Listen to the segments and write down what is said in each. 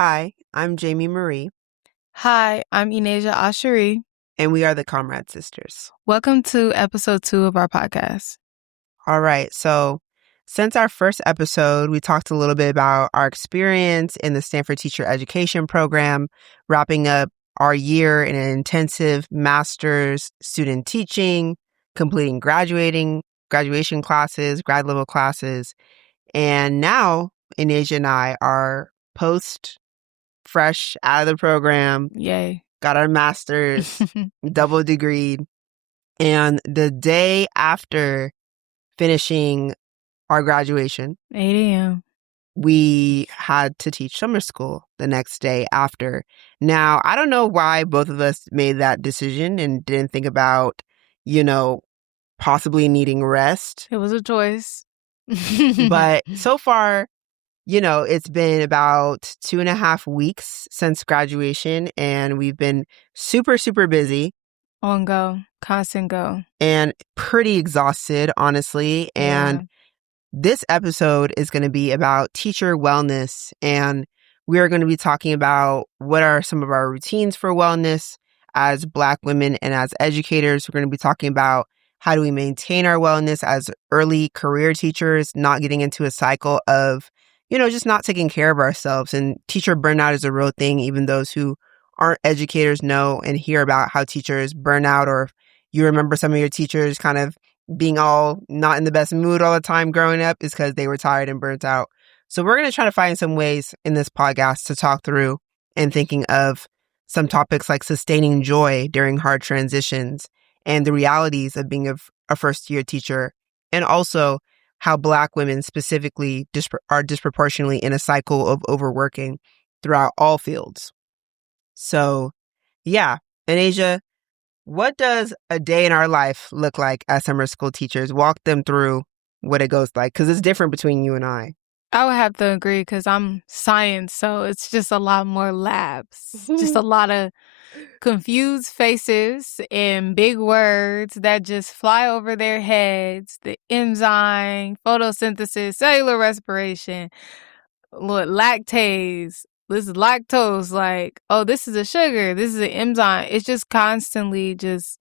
Hi, I'm Jayme Marie, Hi, I'm Enasia Aushari. and we are the Comrade.sisters. Welcome to episode 2 of our podcast. All right, so since our first episode, we talked a little bit about our experience in the Stanford Teacher Education Program, wrapping up our year in an intensive master's student teaching, completing graduation classes, grad level classes, and now Enasia and I are fresh out of the program, Yay. got our master's, double degreed. And the day after finishing our graduation, 8 a.m. we had to teach summer school the next day after. Now, I don't know why both of us made that decision and didn't think about, possibly needing rest. It was a choice. But so far, it's been about 2.5 weeks since graduation, and we've been super, super busy. On go, constant go. And pretty exhausted, honestly. And this episode is going to be about teacher wellness. And we are going to be talking about what are some of our routines for wellness as Black women and as educators. We're going to be talking about how do we maintain our wellness as early career teachers, not getting into a cycle of, just not taking care of ourselves. And teacher burnout is a real thing. Even those who aren't educators know and hear about how teachers burn out, or you remember some of your teachers kind of being all not in the best mood all the time growing up is because they were tired and burnt out. So we're going to try to find some ways in this podcast to talk through and thinking of some topics like sustaining joy during hard transitions and the realities of being a first-year teacher, and also how Black women specifically are disproportionately in a cycle of overworking throughout all fields. So, yeah, Enasia, what does a day in our life look like as summer school teachers? Walk them through what it goes like, because it's different between you and I. I would have to agree because I'm science, so it's just a lot more labs. Just a lot of confused faces and big words that just fly over their heads. The enzyme, photosynthesis, cellular respiration, lactase, this is lactose, like, oh, this is a sugar, this is an enzyme. It's just constantly just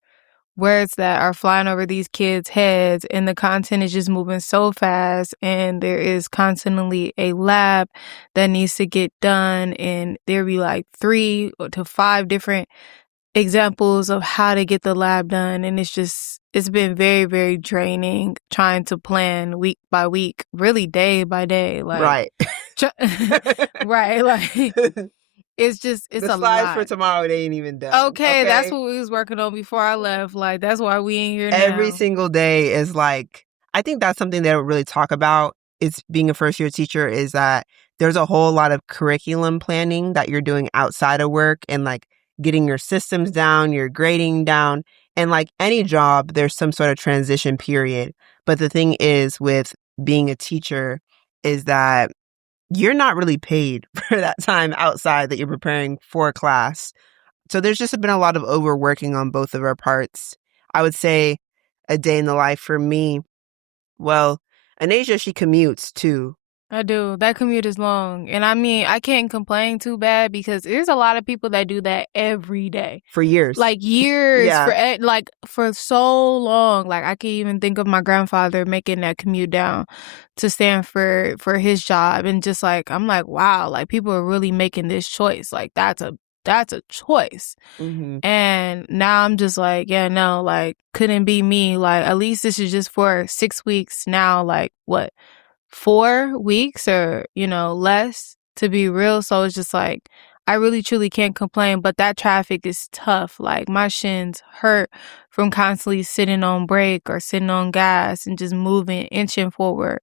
words that are flying over these kids' heads, and the content is just moving so fast, and there is constantly a lab that needs to get done, and there be like 3 to 5 different examples of how to get the lab done, and it's been very, very draining trying to plan week by week, really day by day, like Right. right, like it's the a slides lot for tomorrow, they ain't even done. Okay, that's what we was working on before I left. Like, that's why we ain't here Every now. single day is like, I think that's something they don't really talk about is being a first year teacher, is that there's a whole lot of curriculum planning that you're doing outside of work and like getting your systems down, your grading down. And like any job, there's some sort of transition period. But the thing is with being a teacher is that you're not really paid for that time outside that you're preparing for a class. So there's just been a lot of overworking on both of our parts. I would say a day in the life for me, well, Enasia, she commutes too. I do. That commute is long. And I mean, I can't complain too bad because there's a lot of people that do that every day. For years. Like years, Yeah. for so long. Like I can even think of my grandfather making that commute down to Stanford for his job. And just like, I'm like, wow, like people are really making this choice. Like that's a choice. Mm-hmm. And now I'm just like, yeah, no, like couldn't be me. Like at least this is just for 6 weeks now. Like what? 4 weeks or, less to be real. So it's just like, I really truly can't complain, but that traffic is tough. Like my shins hurt from constantly sitting on brake or sitting on gas and just moving, inching forward.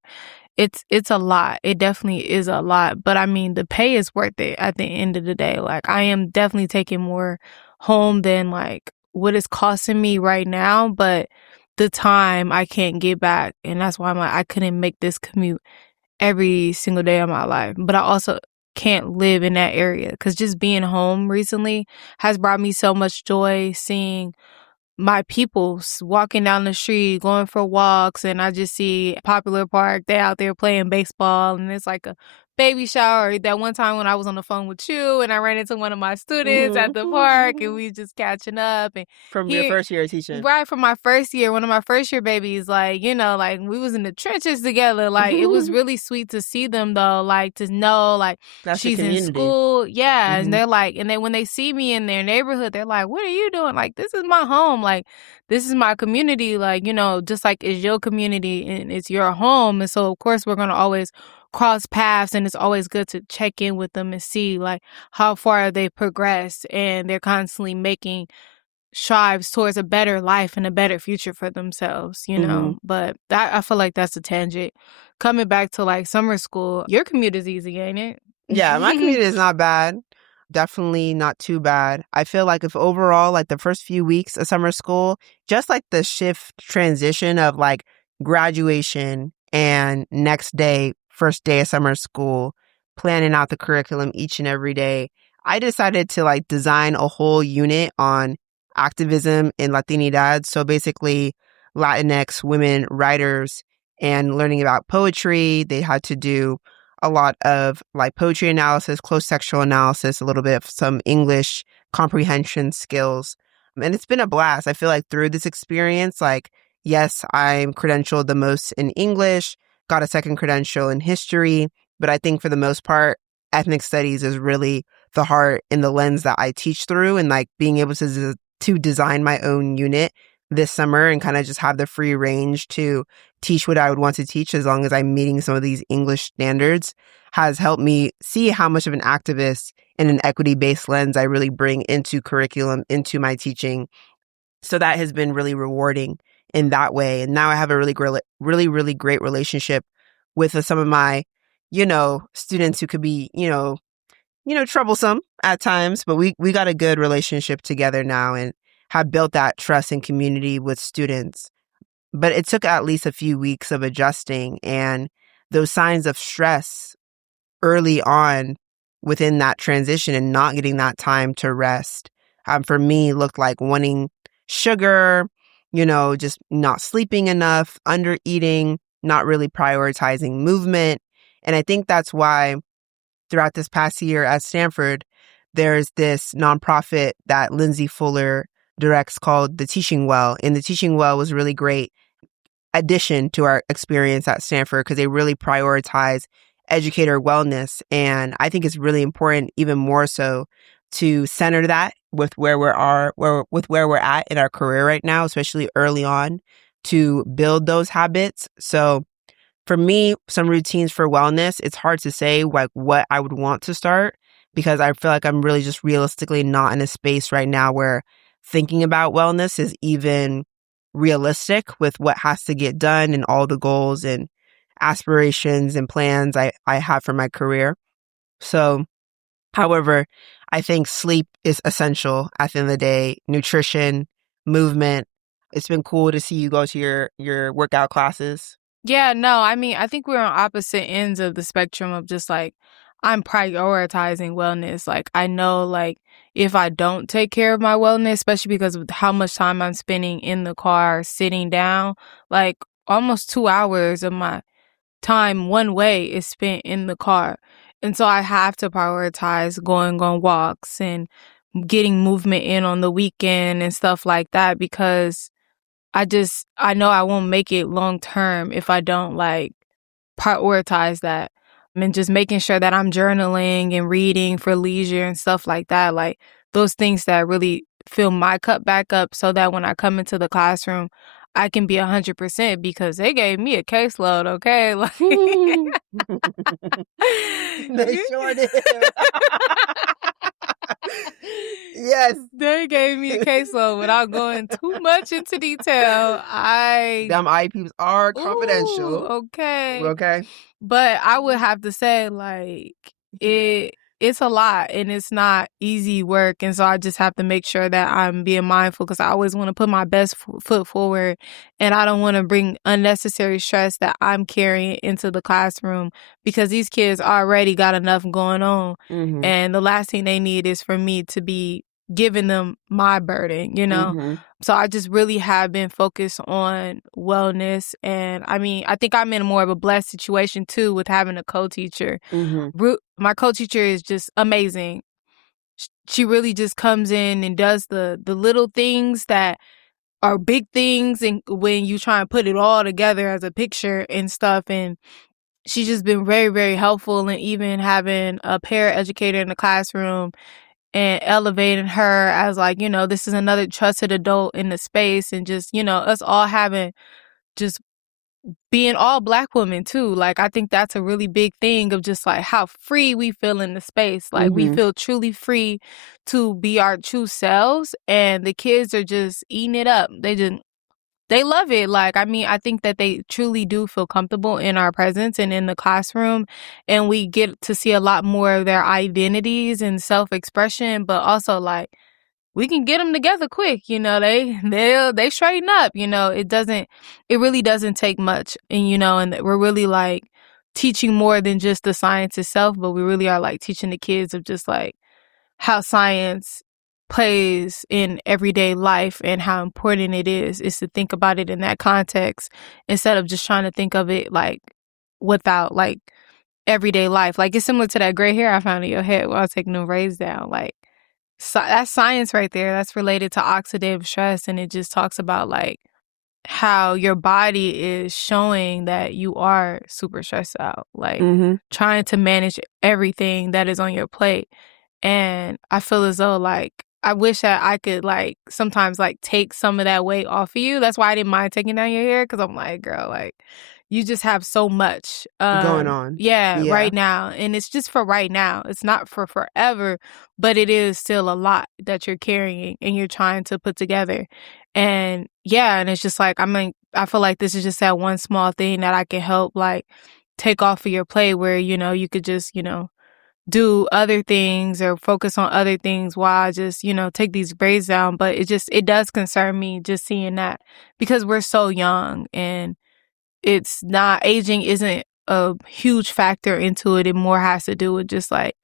It's a lot. It definitely is a lot. But I mean, the pay is worth it at the end of the day. Like I am definitely taking more home than like what it's costing me right now. But the time I can't get back. And that's why I couldn't make this commute every single day of my life. But I also can't live in that area because just being home recently has brought me so much joy seeing my people walking down the street, going for walks, and I just see Popular Park. They out there playing baseball, and it's like a baby shower. That one time when I was on the phone with you and I ran into one of my students at the park and we just catching up. And From your first year of teaching. Right, from my first year, one of my first year babies, like, like we was in the trenches together. Like, it was really sweet to see them though, like to know like That's she's in school. Yeah. And they're like, and then when they see me in their neighborhood, they're like, what are you doing? Like, this is my home. Like, this is my community. Like, just like it's your community and it's your home. And so of course we're gonna always cross paths, and it's always good to check in with them and see like how far they progress, and they're constantly making strives towards a better life and a better future for themselves, But I feel like that's a tangent. Coming back to like summer school, your commute is easy, ain't it? Yeah, my commute is not bad. Definitely not too bad. I feel like if overall, like the first few weeks of summer school, just like the shift transition of like graduation and next day, first day of summer school, planning out the curriculum each and every day, I decided to like design a whole unit on activism in Latinidad. So basically, Latinx women writers and learning about poetry. They had to do a lot of like poetry analysis, close textual analysis, a little bit of some English comprehension skills. And it's been a blast. I feel like through this experience, like, yes, I'm credentialed the most in English, got a second credential in history, but I think for the most part, ethnic studies is really the heart and the lens that I teach through, and like being able to design my own unit this summer and kind of just have the free range to teach what I would want to teach as long as I'm meeting some of these English standards has helped me see how much of an activist and an equity-based lens I really bring into curriculum, into my teaching. So that has been really rewarding in that way. And now I have a really great relationship with some of my, students who could be, troublesome at times, but we got a good relationship together now and have built that trust and community with students. But it took at least a few weeks of adjusting, and those signs of stress early on within that transition and not getting that time to rest, for me looked like wanting sugar, just not sleeping enough, under eating, not really prioritizing movement. And I think that's why throughout this past year at Stanford, there's this nonprofit that Lindsay Fuller directs called The Teaching Well. And The Teaching Well was a really great addition to our experience at Stanford because they really prioritize educator wellness. And I think it's really important, even more so, to center that with where we're at in our career right now, especially early on, to build those habits. So for me, some routines for wellness, it's hard to say like what I would want to start because I feel like I'm really just realistically not in a space right now where thinking about wellness is even realistic with what has to get done and all the goals and aspirations and plans I have for my career. So, however, I think sleep is essential at the end of the day, nutrition, movement. It's been cool to see you go to your workout classes. Yeah, no, I mean, I think we're on opposite ends of the spectrum of just like, I'm prioritizing wellness. Like, I know, like, if I don't take care of my wellness, especially because of how much time I'm spending in the car sitting down, like, almost 2 hours of my time one way is spent in the car. And so I have to prioritize going on walks and getting movement in on the weekend and stuff like that because I know I won't make it long term if I don't like prioritize that. And just making sure that I'm journaling and reading for leisure and stuff like that. Like those things that really fill my cup back up so that when I come into the classroom, I can be 100% because they gave me a caseload, okay? Like They sure did. Yes. They gave me a caseload without going too much into detail. Them IEPs are confidential. Ooh, okay. Okay. But I would have to say, like, it's a lot and it's not easy work. And so I just have to make sure that I'm being mindful because I always want to put my best foot forward. And I don't want to bring unnecessary stress that I'm carrying into the classroom because these kids already got enough going on. Mm-hmm. And the last thing they need is for me to be giving them my burden, you know? Mm-hmm. So I just really have been focused on wellness. And I mean, I think I'm in more of a blessed situation too with having a co-teacher. Mm-hmm. My co-teacher is just amazing. She really just comes in and does the little things that are big things, and when you try and put it all together as a picture and stuff. And she's just been very, very helpful, and even having a paraeducator in the classroom and elevating her as like, you know, this is another trusted adult in the space, and just, you know, us all having just being all Black women too. Like, I think that's a really big thing of just like how free we feel in the space. Like, we Mm-hmm. feel truly free to be our true selves, and the kids are just eating it up. They love it. Like, I mean, I think that they truly do feel comfortable in our presence and in the classroom, and we get to see a lot more of their identities and self-expression, but also like we can get them together quick, you know. They straighten up, you know. It really doesn't take much, and you know, and we're really like teaching more than just the science itself, but we really are like teaching the kids of just like how science plays in everyday life and how important it is to think about it in that context instead of just trying to think of it like without like everyday life. Like, it's similar to that gray hair I found in your head while I was taking the braids down. Like, that's science right there. That's related to oxidative stress, and it just talks about like how your body is showing that you are super stressed out, like Mm-hmm. trying to manage everything that is on your plate. And I feel as though like I wish that I could like sometimes like take some of that weight off of you. That's why I didn't mind taking down your hair, because I'm like, girl, like you just have so much Going on. yeah, Yeah. right now. And it's just for right now. It's not for forever, but it is still a lot that you're carrying and you're trying to put together. And yeah, and it's just like, I mean, I feel like this is just that one small thing that I can help like take off of your plate, where, you know, you could just, you know, do other things or focus on other things while I just, you know, take these braids down. But it does concern me just seeing that, because we're so young, and it's not, aging isn't a huge factor into it. It more has to do with just like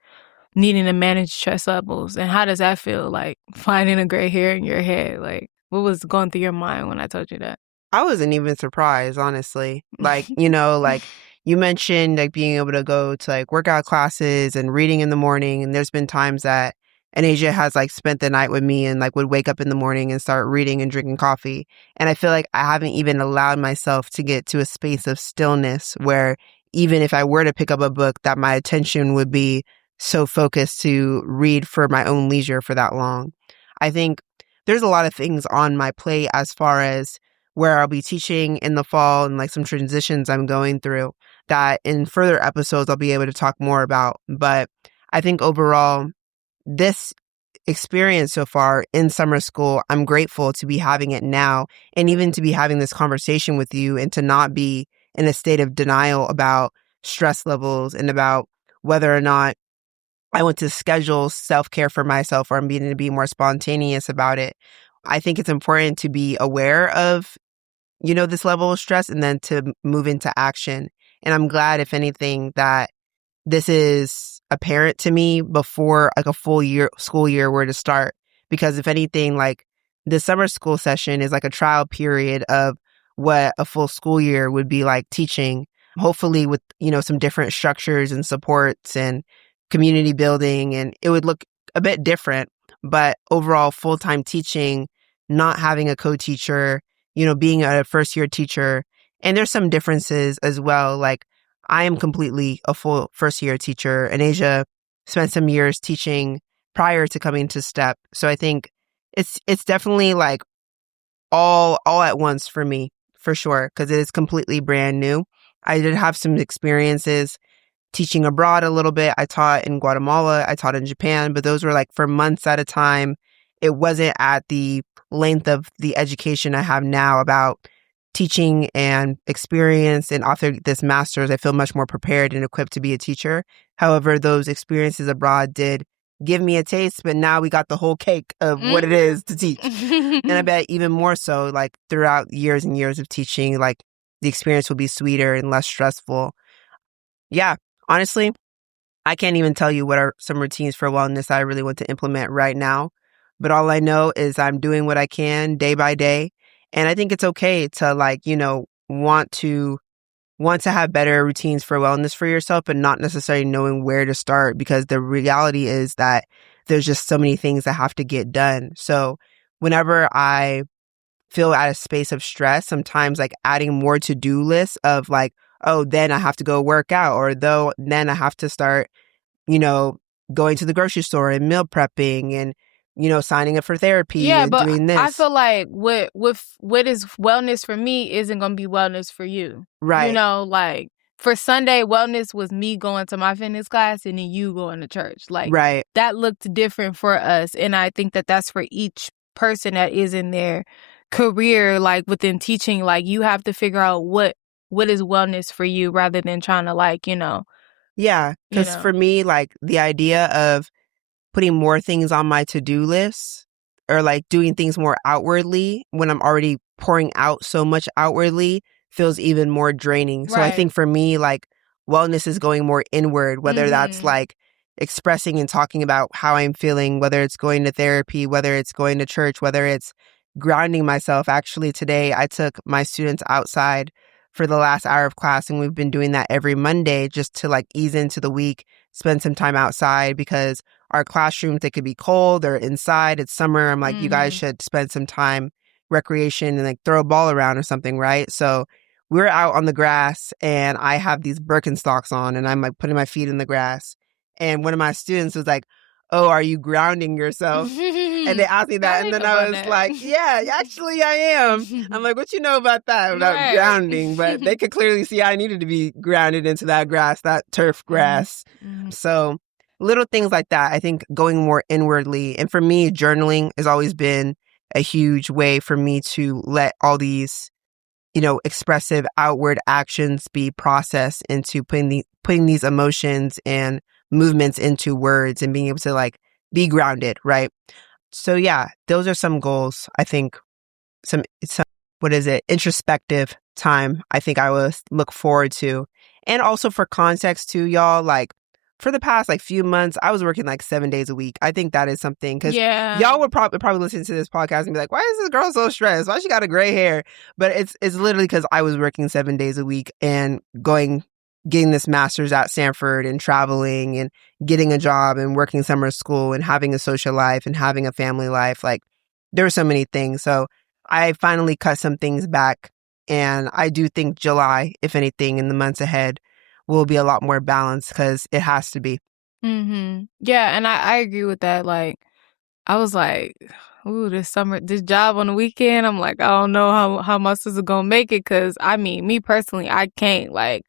needing to manage stress levels. And how does that feel, like finding a gray hair in your head? Like, what was going through your mind when I told you that? I wasn't even surprised, honestly. Like, you know, like you mentioned like being able to go to like workout classes and reading in the morning. And there's been times that Enasia has like spent the night with me and like would wake up in the morning and start reading and drinking coffee. And I feel like I haven't even allowed myself to get to a space of stillness where even if I were to pick up a book, that my attention would be so focused to read for my own leisure for that long. I think there's a lot of things on my plate as far as where I'll be teaching in the fall and like some transitions I'm going through that in further episodes I'll be able to talk more about. But I think overall, this experience so far in summer school, I'm grateful to be having it now and even to be having this conversation with you and to not be in a state of denial about stress levels and about whether or not I want to schedule self-care for myself or I'm beginning to be more spontaneous about it. I think it's important to be aware of, you know, this level of stress and then to move into action. And I'm glad, if anything, that this is apparent to me before like a full year school year were to start. Because if anything, like the summer school session is like a trial period of what a full school year would be like teaching, hopefully with, you know, some different structures and supports and community building. And it would look a bit different. But overall, full-time teaching, not having a co-teacher, you know, being a first year teacher. And there's some differences as well. Like I am completely a full first year teacher, and Asia spent some years teaching prior to coming to STEP. So I think it's definitely like all at once for me, for sure, because it is completely brand new. I did have some experiences teaching abroad a little bit. I taught in Guatemala, I taught in Japan, but those were like for months at a time. It wasn't at the length of the education I have now about teaching and experience. And after this master's, I feel much more prepared and equipped to be a teacher. However, those experiences abroad did give me a taste, but now we got the whole cake of what it is to teach. And I bet even more so, like throughout years and years of teaching, like the experience will be sweeter and less stressful. Yeah, honestly, I can't even tell you what are some routines for wellness I really want to implement right now. but all I know is I'm doing what I can day by day. And I think it's okay to like, want to have better routines for wellness for yourself, but not necessarily knowing where to start, because the reality is that there's just so many things that have to get done. So whenever I feel at a space of stress, sometimes like adding more to-do lists of like, oh, then I have to go work out, or then I have to start, you know, going to the grocery store and meal prepping and, signing up for therapy Yeah, and but doing I this. feel like what is wellness for me isn't gonna be wellness for you. Right. Like for Sunday, wellness was me going to my fitness class and then you going to church. Like Right. that looked different for us, and I think that that's for each person that is in their career, like within teaching. Like you have to figure out what is wellness for you, rather than trying to like Yeah. Because for me, like the idea of putting more things on my to-do list or like doing things more outwardly when I'm already pouring out so much outwardly feels even more draining. So I Right. think for me, like wellness is going more inward, whether that's like expressing and talking about how I'm feeling, whether it's going to therapy, whether it's going to church, whether it's grounding myself. Actually, today I took my students outside for the last hour of class, and we've been doing that every Monday just to like ease into the week, spend some time outside, because our classrooms, they could be cold or inside. It's summer. I'm like, you guys should spend some time recreation and like throw a ball around or something, right? So we're out on the grass and I have these Birkenstocks on and I'm like putting my feet in the grass. And one of my students was like, oh, are you grounding yourself? And they asked me that. And then I was like, yeah, actually I am. I'm like, what you know about that, about grounding? But they could clearly see I needed to be grounded into that grass, that turf grass. So little things like that, I think going more inwardly. And for me, journaling has always been a huge way for me to let all these, expressive outward actions be processed into putting these emotions and movements into words and being able to like be grounded, right? So yeah, those are some goals. I think some introspective time I think I will look forward to. And also for context too, y'all, like for the past like few months, I was working like 7 days a week. I think that is something, because y'all would probably listen to this podcast and be like, why is this girl so stressed? Why she got a gray hair? But it's literally because I was working 7 days a week and getting this master's at Stanford and traveling and getting a job and working summer school and having a social life and having a family life. Like there were so many things. So I finally cut some things back, and I do think July, if anything, in the months ahead, will be a lot more balanced, because it has to be. Yeah, and I agree with that. Like, I was like, ooh, this job on the weekend, I'm like, I don't know how my sister gonna make it, because, I mean, me personally, I can't, like,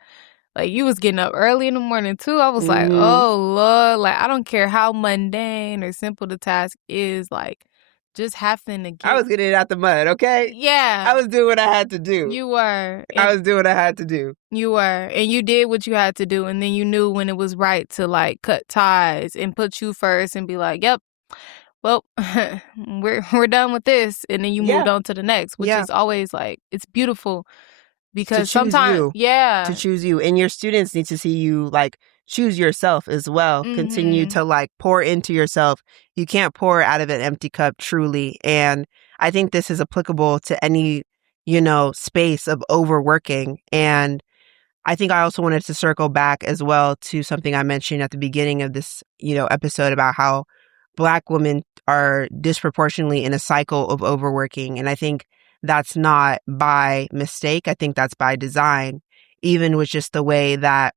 you was getting up early in the morning, too. I was like, oh, Lord, like, I don't care how mundane or simple the task is, like, just having to I was getting it out the mud, okay? Yeah. I was doing what I had to do. You were. I was doing what I had to do. You were. And you did what you had to do. And then you knew when it was right to, like, cut ties and put you first and be like, yep, well, we're done with this. And then you moved on to the next, which is always, like, it's beautiful. Because sometimes, to choose you, and your students need to see you like choose yourself as well. Continue to like pour into yourself. You can't pour out of an empty cup, truly. And I think this is applicable to any, space of overworking. And I think I also wanted to circle back as well to something I mentioned at the beginning of this, episode about how Black women are disproportionately in a cycle of overworking. And I think that's not by mistake. I think that's by design, even with just the way that,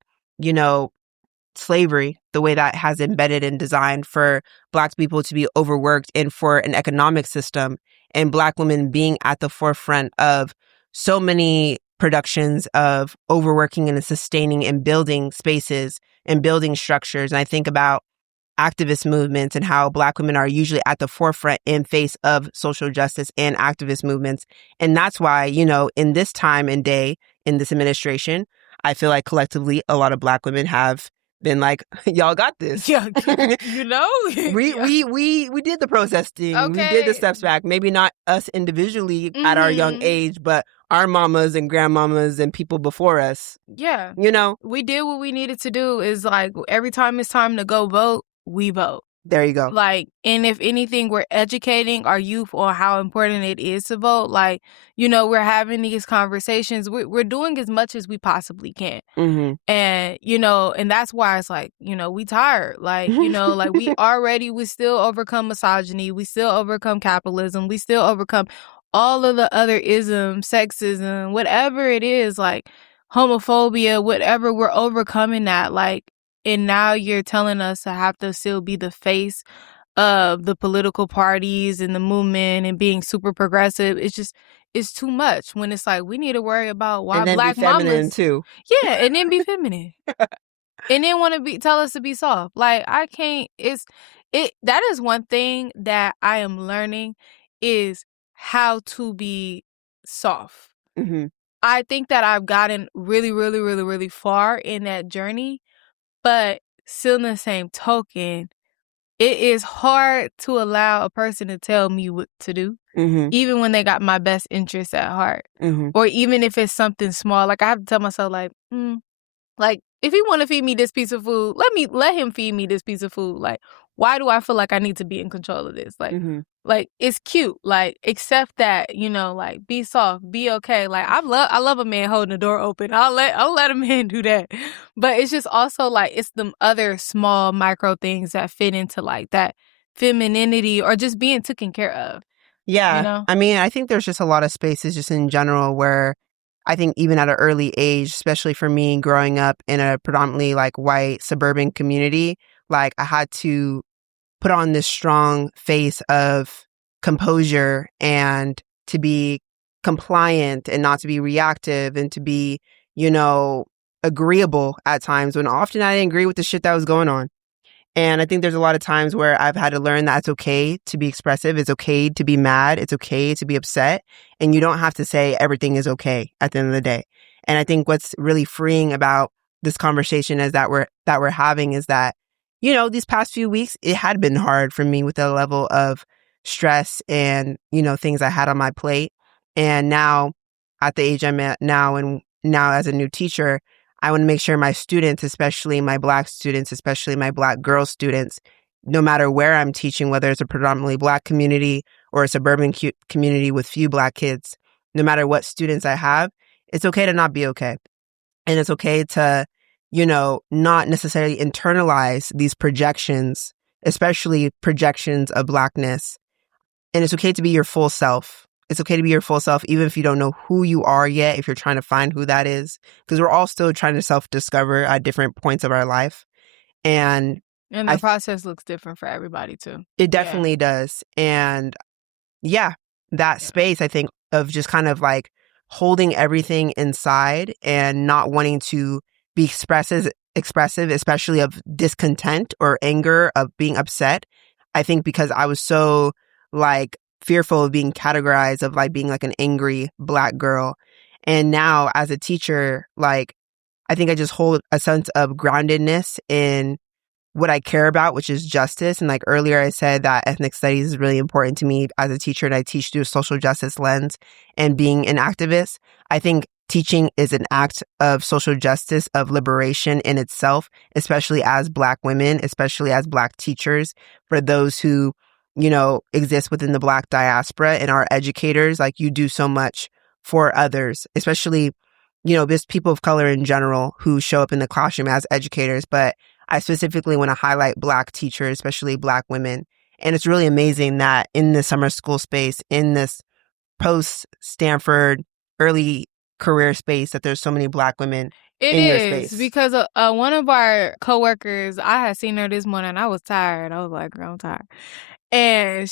slavery, the way that has embedded and designed for Black people to be overworked, and for an economic system and Black women being at the forefront of so many productions of overworking and sustaining and building spaces and building structures. And I think about activist movements and how Black women are usually at the forefront in face of social justice and activist movements. And that's why, in this time and day, in this administration, I feel like collectively a lot of Black women have been like, y'all got this. Yeah, we did the protesting. Okay. We did the steps back. Maybe not us individually at our young age, but our mamas and grandmamas and people before us. Yeah. We did what we needed to do. Is like every time it's time to go vote, we vote. There you go. Like, and if anything, we're educating our youth on how important it is to vote. Like, you know, we're having these conversations. We're doing as much as we possibly can. Mm-hmm. And, you know, and that's why it's like, you know, we tired. Like, you know, like we still overcome misogyny. We still overcome capitalism. We still overcome all of the other isms, sexism, whatever it is, like homophobia, whatever, we're overcoming that. Like, and now you're telling us to have to still be the face of the political parties and the movement and being super progressive. It's just, it's too much when it's like, we need to worry about why And then be Black feminine mamas. too. Yeah, and then be feminine. And then want to tell us to be soft. Like, I can't, that is one thing that I am learning is how to be soft. Mm-hmm. I think that I've gotten really, really, really, really far in that journey, but still in the same token, it is hard to allow a person to tell me what to do, Mm-hmm. even when they got my best interests at heart. Mm-hmm. Or even if it's something small, like I have to tell myself, like, if he want to feed me this piece of food, let him feed me this piece of food. Like, why do I feel like I need to be in control of this? Mm-hmm. Like it's cute. Like, accept that, you know, like be soft, be okay. Like I love a man holding the door open. I'll let a man do that. But it's just also like it's the other small micro things that fit into like that femininity or just being taken care of. Yeah. You know? I mean, I think there's just a lot of spaces just in general where I think even at an early age, especially for me growing up in a predominantly like white suburban community, like I had to put on this strong face of composure and to be compliant and not to be reactive and to be, you know, agreeable at times when often I didn't agree with the shit that was going on. And I think there's a lot of times where I've had to learn that it's okay to be expressive. It's okay to be mad. It's okay to be upset. And you don't have to say everything is okay at the end of the day. And I think what's really freeing about this conversation is that we're having is that, you know, these past few weeks, it had been hard for me with the level of stress and, you know, things I had on my plate. And now at the age I'm at now and now as a new teacher, I want to make sure my students, especially my Black students, especially my Black girl students, no matter where I'm teaching, whether it's a predominantly Black community or a suburban community with few Black kids, no matter what students I have, it's okay to not be okay. And it's okay to, you know, not necessarily internalize these projections, especially projections of Blackness. And it's okay to be your full self. It's okay to be your full self, even if you don't know who you are yet, if you're trying to find who that is, because we're all still trying to self-discover at different points of our life. And the process looks different for everybody too. It definitely does. And yeah, that space, I think, of just kind of like holding everything inside and not wanting to be expressive, especially of discontent or anger, of being upset. I think because I was so like fearful of being categorized of like being like an angry Black girl. And now as a teacher, like I think I just hold a sense of groundedness in what I care about, which is justice. And like earlier, I said that ethnic studies is really important to me as a teacher, and I teach through a social justice lens and being an activist. I think teaching is an act of social justice, of liberation in itself, especially as Black women, especially as Black teachers, for those who, you know, exist within the Black diaspora and are educators. Like you do so much for others, especially, you know, just people of color in general who show up in the classroom as educators. But I specifically want to highlight Black teachers, especially Black women. And it's really amazing that in the summer school space, in this post-Stanford early career space, that there's so many Black women in your space. It is, because one of our coworkers, I had seen her this morning. I was tired. I was like, girl, I'm tired. And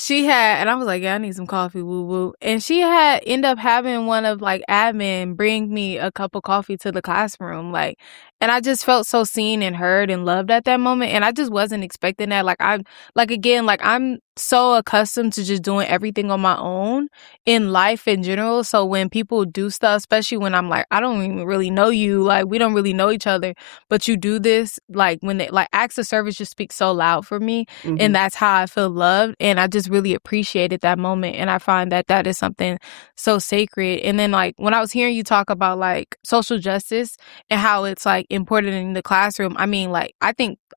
I was like, yeah, I need some coffee, woo woo. And she had end up having one of like admin bring me a cup of coffee to the classroom. Like, and I just felt so seen and heard and loved at that moment. And I just wasn't expecting that. Like, I'm so accustomed to just doing everything on my own in life in general. So when people do stuff, especially when I'm like, I don't even really know you, like we don't really know each other, but you do this, like when they like acts of service just speak so loud for me. Mm-hmm. And that's how I feel loved. And I just really appreciated that moment. And I find that that is something so sacred. And then like when I was hearing you talk about like social justice and how it's like important in the classroom, I mean, like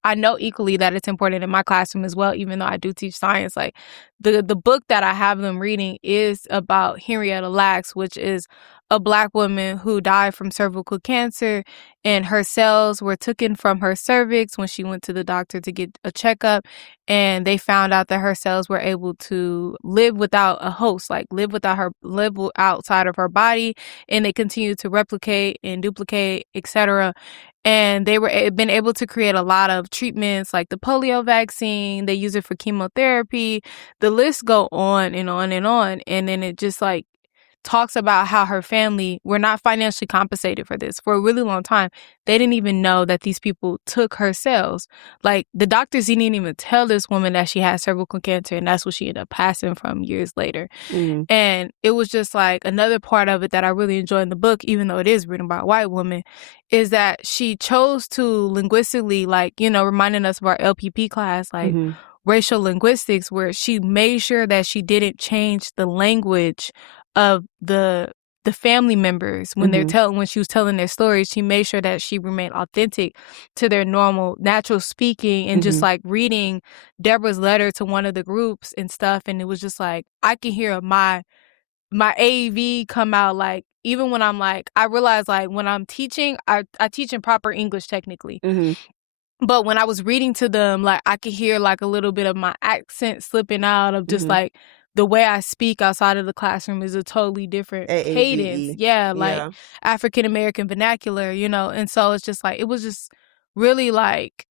I know equally that it's important in my classroom as well, even though I do teach science. Like the book that I have them reading is about Henrietta Lacks, which is a Black woman who died from cervical cancer, and her cells were taken from her cervix when she went to the doctor to get a checkup, and they found out that her cells were able to live without a host, like live outside of her body, and they continue to replicate and duplicate, etc. And they were been able to create a lot of treatments like the polio vaccine. They use it for chemotherapy. The list go on and on and on. And then it just like talks about how her family were not financially compensated for this for a really long time. They didn't even know that these people took her cells. Like the doctors didn't even tell this woman that she had cervical cancer, and that's what she ended up passing from years later. Mm-hmm. And it was just like another part of it that I really enjoy in the book, even though it is written by a white woman, is that she chose to linguistically, like, you know, reminding us of our LPP class, like Mm-hmm. racial linguistics, where she made sure that she didn't change the language of the family members when Mm-hmm. when she was telling their stories. She made sure that she remained authentic to their normal natural speaking, and just Mm-hmm. like reading Deborah's letter to one of the groups and stuff. And it was just like I can hear my AAV come out. Like even when I'm like, I realize like when I'm teaching, I teach in proper English technically. Mm-hmm. But when I was reading to them, like I could hear like a little bit of my accent slipping out of just Mm-hmm. like the way I speak outside of the classroom is a totally different cadence. AAVE. Yeah, like Yeah. African American vernacular, you know? And so it's just like, it was just really like,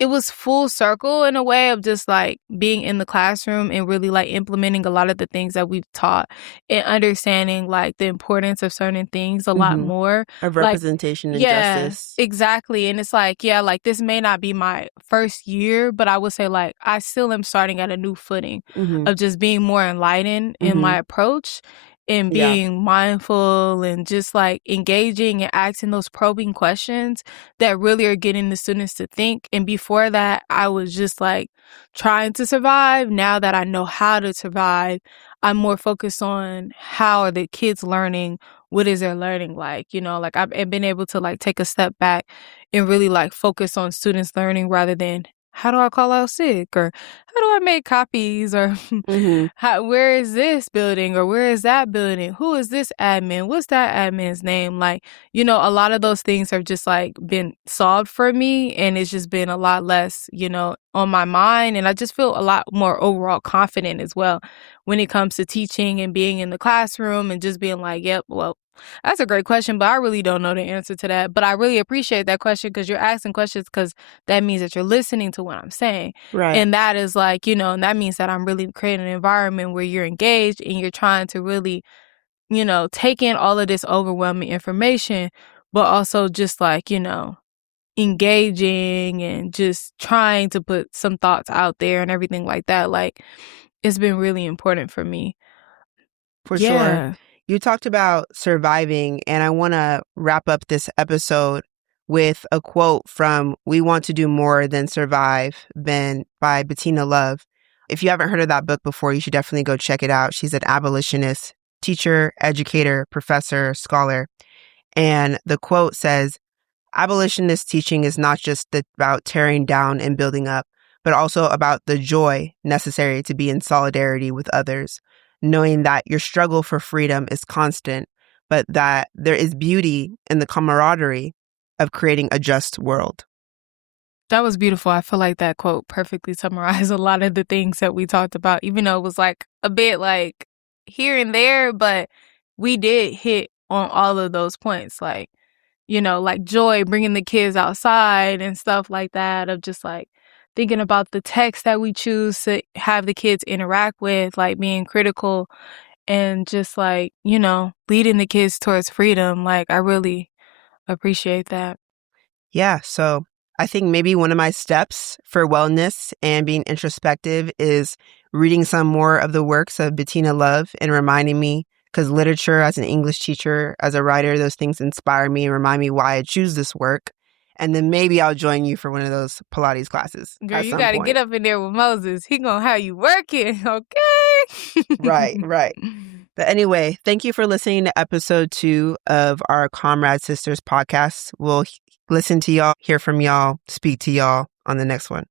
it was full circle in a way of just like being in the classroom and really like implementing a lot of the things that we've taught and understanding like the importance of certain things a lot Mm-hmm. more. Of Like, representation and yeah, justice. exactly. And it's like, yeah, like this may not be my first year, but I would say like I still am starting at a new footing Mm-hmm. of just being more enlightened in Mm-hmm. my approach and Yeah. being mindful and just like engaging and asking those probing questions that really are getting the students to think. And before that, I was just like trying to survive. Now that I know how to survive, I'm more focused on how are the kids learning, what is their learning like, you know, like I've been able to like take a step back and really like focus on students learning rather than how do I call out sick, or how do I make copies, or Mm-hmm. where is this building, or where is that building? Who is this admin? What's that admin's name? Like, you know, a lot of those things have just like been solved for me, and it's just been a lot less, you know, on my mind. And I just feel a lot more overall confident as well when it comes to teaching and being in the classroom and just being like, yep, well, that's a great question, but I really don't know the answer to that. But I really appreciate that question because you're asking questions because that means that you're listening to what I'm saying. Right. And that is like, you know, and that means that I'm really creating an environment where you're engaged and you're trying to really, you know, take in all of this overwhelming information, but also just like, you know, engaging and just trying to put some thoughts out there and everything like that. Like, it's been really important for me. For sure. Yeah. You talked about surviving, and I want to wrap up this episode with a quote from We Want to Do More Than Survive by Bettina Love. If you haven't heard of that book before, you should definitely go check it out. She's an abolitionist, teacher, educator, professor, scholar. And the quote says, abolitionist teaching is not just about tearing down and building up, but also about the joy necessary to be in solidarity with others, knowing that your struggle for freedom is constant, but that there is beauty in the camaraderie of creating a just world. That was beautiful. I feel like that quote perfectly summarized a lot of the things that we talked about, even though it was like a bit like here and there, but we did hit on all of those points. Like, you know, like joy, bringing the kids outside and stuff like that, of just like thinking about the text that we choose to have the kids interact with, like being critical and just like, you know, leading the kids towards freedom. Like, I really appreciate that. Yeah, so I think maybe one of my steps for wellness and being introspective is reading some more of the works of Bettina Love and reminding me, because literature as an English teacher, as a writer, those things inspire me and remind me why I choose this work. And then maybe I'll join you for one of those Pilates classes. Girl, at you some got to point. get up in there with Moses. He gonna have you working, okay? Right. But anyway, thank you for listening to episode 2 of our Comrade Sisters podcast. We'll listen to y'all, hear from y'all, speak to y'all on the next one.